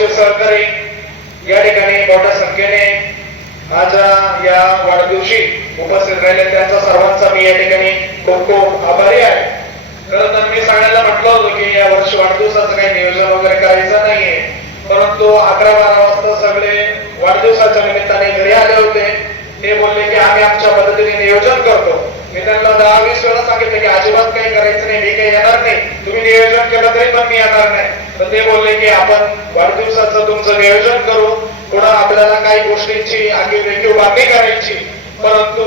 सर्वांचे सहकारी या ठिकाणी मोठ्या संख्येने आज या वाढदिवशी उपस्थित राहिले. त्यांचा सर्वांचा मी या ठिकाणी खूप खूप आभारी आहे. खरं तर मी सगळ्यांना म्हटलं होतं की या वर्ष वाढदिवसाचं काही नियोजन वगैरे करायचं नाहीये. परंतु अकरा बारा वाजता सगळे वाढदिवसाच्या निमित्ताने घरी आले होते. ते बोलले की आम्ही आमच्या पद्धतीने नियोजन करतो. मी त्यांना दहा वीस वेळा सांगितलं की अजिबात काही करायचं नाही मी काही येणार नाही. तुम्ही नियोजन केलं तरी पण मी येणार नाही. तर ते बोलले की आपण वाढदिवसाचं तुमचं नियोजन करू. पुढं आपल्याला काही गोष्टींची आगी रेखीव बातमी करायची. परंतु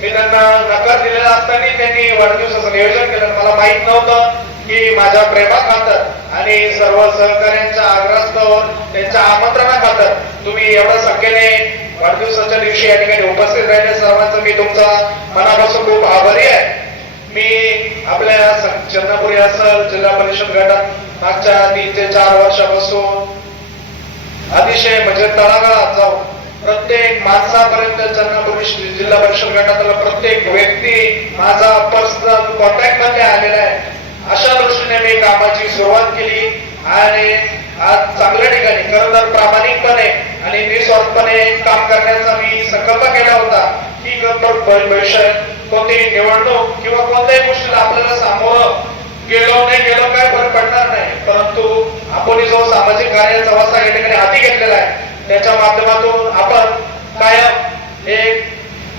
मी त्यांना नकार दिलेला असताना त्यांनी वाढदिवसाचं नियोजन केलं. मला माहीत नव्हतं की माझ्या प्रेमा खातात आणि सर्व सहकाऱ्यांच्या आग्रहास्तव त्यांच्या आमंत्रणा खातात तुम्ही एवढ्या संख्येने वाढदिवसाच्या दिवशी या ठिकाणी उपस्थित राहिले. सर्वांचं मी तुमचा मनापासून खूप आभारी आहे. मी आपल्या चंद्रपुरी असल जिल्हा परिषद गटात मागच्या तीन ते चार वर्षापासून अतिशय म्हणजे तळागाळात जाऊन प्रत्येक माणसापर्यंत चंद्रपूर जिल्हा परिषद गटातला प्रत्येक व्यक्ती माझा पर्सनल कॉन्टॅक्टमध्ये आलेला आहे. अशा दृष्टीने मी कामाची सुरुवात केली आणि आज चांगल्या ठिकाणी खरं तर प्रामाणिकपणे आणि निस्वार्थपणे काम करण्याचा मी संकल्प केला होता की भविष्य तर कोणतीही निवडणूक किंवा कोणत्याही गोष्टीला आपल्याला सामोरं गेलो नाही गेलो काय फरक पडणार? आपण जो सामाजिक कार्याचा वासा या ठिकाणी हाती घेतलेला आहे त्याच्या माध्यमातून आपण कायम एक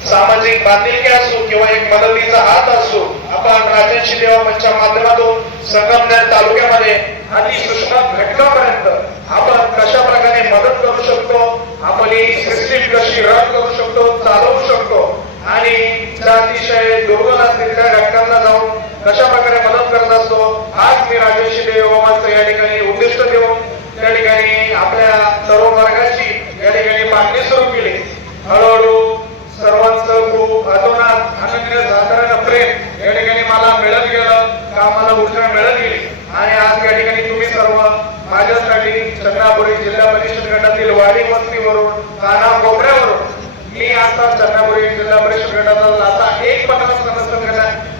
सामाजिक बांधिलकी असो किंवा एक मदतीचा हात असो आपण राजन शिदेवा मंचच्या माध्यमातून संगमनेर तालुक्यामध्ये अति सूक्ष्म घटकापर्यंत आपण कशा प्रकारे मदत करू शकतो? आपली सिस्टीम कशी रन करू शकतो? चालवू शकतो? आणि अतिशय दुर्बल असलेल्या घटकांना जाऊन कशा प्रकारे मदत करत असतो? आज मी राजेश देव उद्दिष्ट देऊन त्या ठिकाणी आपल्या तरुण वर्गाची या ठिकाणी मागणी सुरू केली. हळूहळू सर्वांचं खूप अतोनात अनन्य साधारण प्रेम या ठिकाणी मला मिळत गेलं कामाला ऊर्जा मिळत गेली. आणि आज या ठिकाणी तुम्ही सर्व माझ्यासाठी चंद्रापुरी जिल्हा परिषद गटातील वाडी वस्तीवरून काना कोपऱ्यावरून मी आता चंद्रापुरी जिल्हा परिषद गटाचा आता एक पन्नास नसतं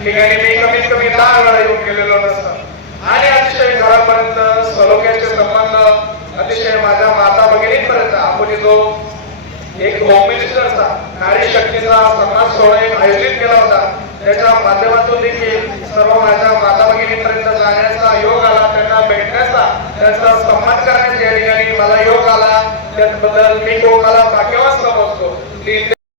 ठिकाणी मी कमीत कमी दहा वेळा येऊन गेलेलो नसतं. आणि अतिशय घरापर्यंत सलोख्याचे संबंध अतिशय माझ्या माता भगिनीपर्यंत आपण जो एक होम मिनिस्टरचा नारी शक्तीचा समाज सोहळा एक आयोजित केला होता. त्याच्या माध्यमातून देखील सर्व माझ्या माता भगिनीपर्यंत जाण्याचा योग आला त्यांना भेटण्याचा त्यांचा सन्मान करण्याच्या या ठिकाणी मला योग आला. त्याबद्दल मी कोणाला भाग्यवान समजतो.